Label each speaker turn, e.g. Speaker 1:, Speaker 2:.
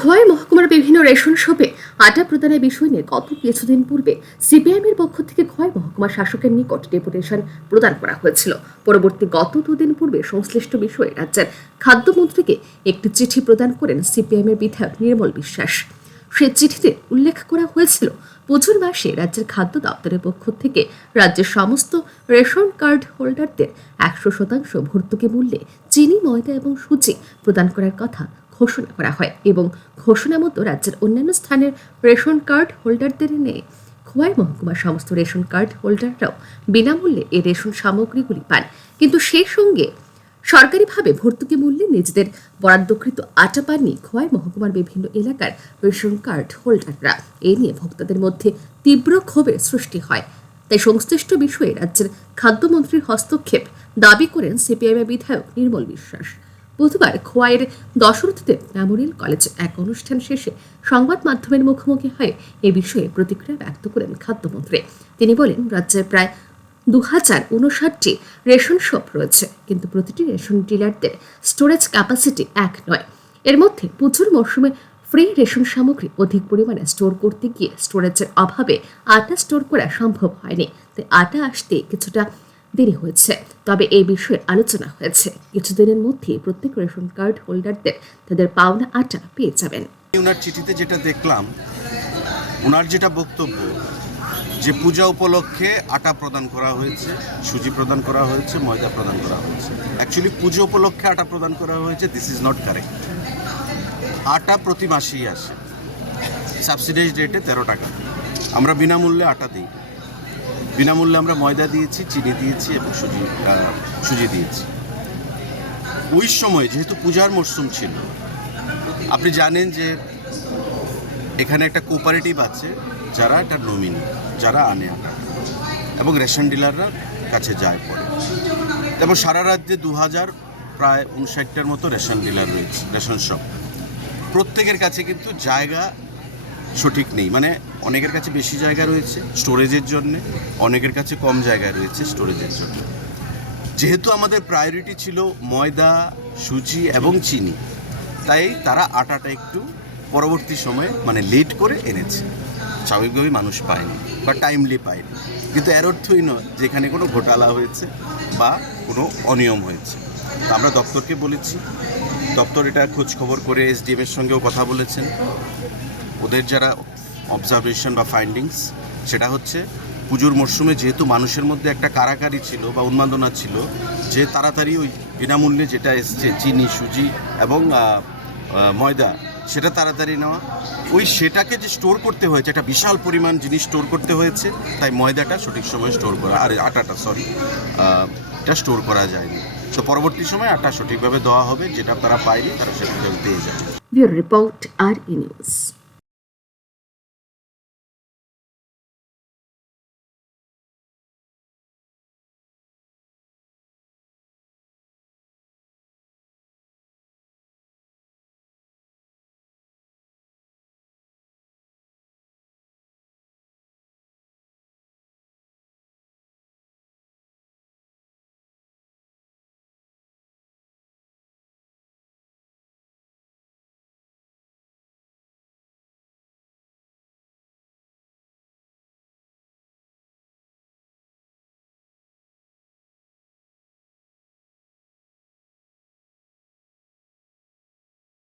Speaker 1: খোয়াই মহকুমার বিভিন্ন রেশন শপে আটা প্রদানের বিষয় নিয়ে গত কিছুদিন পূর্বে সিপিআইএম এর পক্ষ থেকে খোয়াই মহকুমা শাসকের নিকট ডেপুটেশন প্রদান করা হয়েছিল। পরবর্তী গত দুদিন পূর্বে সংশ্লিষ্ট বিষয়ে রাজ্যের খাদ্যমন্ত্রীকে একটি চিঠি প্রদান করেন সিপিআইএম এর বিধায়ক নির্মল বিশ্বাস। সে চিঠিতে উল্লেখ করা হয়েছিল, পুজোর মাসে রাজ্যের খাদ্য দপ্তরের পক্ষ থেকে রাজ্যের সমস্ত রেশন কার্ড হোল্ডারদের একশো শতাংশ ভর্তুকি মূল্যে চিনি, ময়দা এবং সুজি প্রদান করার কথা ঘোষণা করা হয় এবং ঘোষণা মতো রাজ্যের অন্যান্য স্থানের রেশন কার্ড হোল্ডারদের নিয়ে খোয়াই মহকুমার সমস্ত রেশন কার্ড হোল্ডাররাও বিনামূল্যে এই রেশন সামগ্রীগুলি পান। কিন্তু সেই সঙ্গে সরকারিভাবে ভর্তুকি মূল্যে নিজেদের বরাদ্দকৃত আটা পাননি খোয়াই মহকুমার বিভিন্ন এলাকার রেশন কার্ড হোল্ডাররা। এ নিয়ে ভোক্তাদের মধ্যে তীব্র ক্ষোভের সৃষ্টি হয়। তাই সংশ্লিষ্ট বিষয়ে রাজ্যের খাদ্যমন্ত্রীর হস্তক্ষেপ দাবি করেন সিপিআইএম বিধায়ক নির্মল বিশ্বাস। বুধবার খোয়াইয়ের দশরথতে মেমোরিয়াল কলেজ এক অনুষ্ঠান শেষে সংবাদ মাধ্যমের মুখোমুখি হয়ে এ বিষয়ে প্রতিক্রিয়া ব্যক্ত করেন খাদ্যমন্ত্রী। তিনি বলেন, রাজ্যের প্রায় দু হাজার উনষাটটি রেশন শপ রয়েছে, কিন্তু প্রতিটি রেশন ডিলারদের স্টোরেজ ক্যাপাসিটি এক নয়। এর মধ্যে পুজোর মরশুমে ফ্রি রেশন সামগ্রী অধিক পরিমাণে স্টোর করতে গিয়ে স্টোরেজের অভাবে আটা স্টোর করা সম্ভব হয়নি। তাই আটা আসতে কিছুটা দেরি হয়েছে। তবে এই বিষয়ে আলোচনা হয়েছে। কিছুদিনের মধ্যে প্রত্যেক রেশন কার্ড হোল্ডারদের তাদের পাওনা আটা পেয়ে যাবেন।
Speaker 2: ওনার চিঠিতে যেটা দেখলাম, ওনার যেটা বক্তব্য, যে পূজা উপলক্ষে আটা প্রদান করা হয়েছে, সুজি প্রদান করা হয়েছে, ময়দা প্রদান করা হয়েছে। অ্যাকচুয়ালি পুজো উপলক্ষে আটা প্রদান করা হয়েছে দিস ইজ নট কারেক্ট আটা প্রতি মাসেই আসে। সাবসিডাইজ রেটে তেরো টাকা। আমরা বিনামূল্যে আটা দিই। বিনামূল্যে আমরা ময়দা দিয়েছি, চিনি দিয়েছি এবং সুজি সুজি দিয়েছি। ওই সময় যেহেতু পূজার মরশুম ছিল, আপনি জানেন যে এখানে একটা কোপারেটিভ আছে যারা একটা নমিনি যারা আনে আটা এবং রেশন ডিলাররা কাছে যায় পরে। এবং সারা রাজ্যে দু হাজার প্রায় উনষাটটার মতো রেশন ডিলার রয়েছে রেশন শপ প্রত্যেকের কাছে কিন্তু জায়গা সঠিক নেই। মানে অনেকের কাছে বেশি জায়গা রয়েছে স্টোরেজের জন্য, অনেকের কাছে কম জায়গা রয়েছে স্টোরেজের জন্য। যেহেতু আমাদের প্রায়োরিটি ছিল ময়দা, সুজি এবং চিনি, তাই তারা আটাটা একটু পরবর্তী সময়ে মানে লেট করে এনেছে। স্বাভাবিকভাবেই মানুষ পায়নি বা টাইমলি পায়নি। কিন্তু এর অর্থই নয় যে এখানে কোনো ঘোটালা হয়েছে বা কোনো অনিয়ম হয়েছে। আমরা দপ্তরকে বলেছি। দপ্তর এটা খোঁজ খবর করে এসডিএম এর সঙ্গেও কথা বলেছেন। ওদের যারা অবজারভেশন বা ফাইন্ডিংস সেটা হচ্ছে পুজোর মরশুমে যেহেতু মানুষের মধ্যে একটা কারাকারি ছিল বা উন্মাদনা ছিল, যে তাড়াতাড়ি ওই বিনামূল্যে যেটা এসছে, চিনি, সুজি এবং ময়দা, সেটা তাড়াতাড়ি নেওয়া। ওই সেটাকে যে স্টোর করতে হয়েছে, একটা বিশাল পরিমাণ জিনিস স্টোর করতে হয়েছে, তাই ময়দাটা সঠিক সময়ে স্টোর করা, আর আটাটা সরি এটা স্টোর করা যায়নি। তো পরবর্তী সময় আটা সঠিকভাবে দেওয়া হবে, যেটা তারা পায়নি, তারা সেটা পেয়ে যাবে। রিপোর্ট আর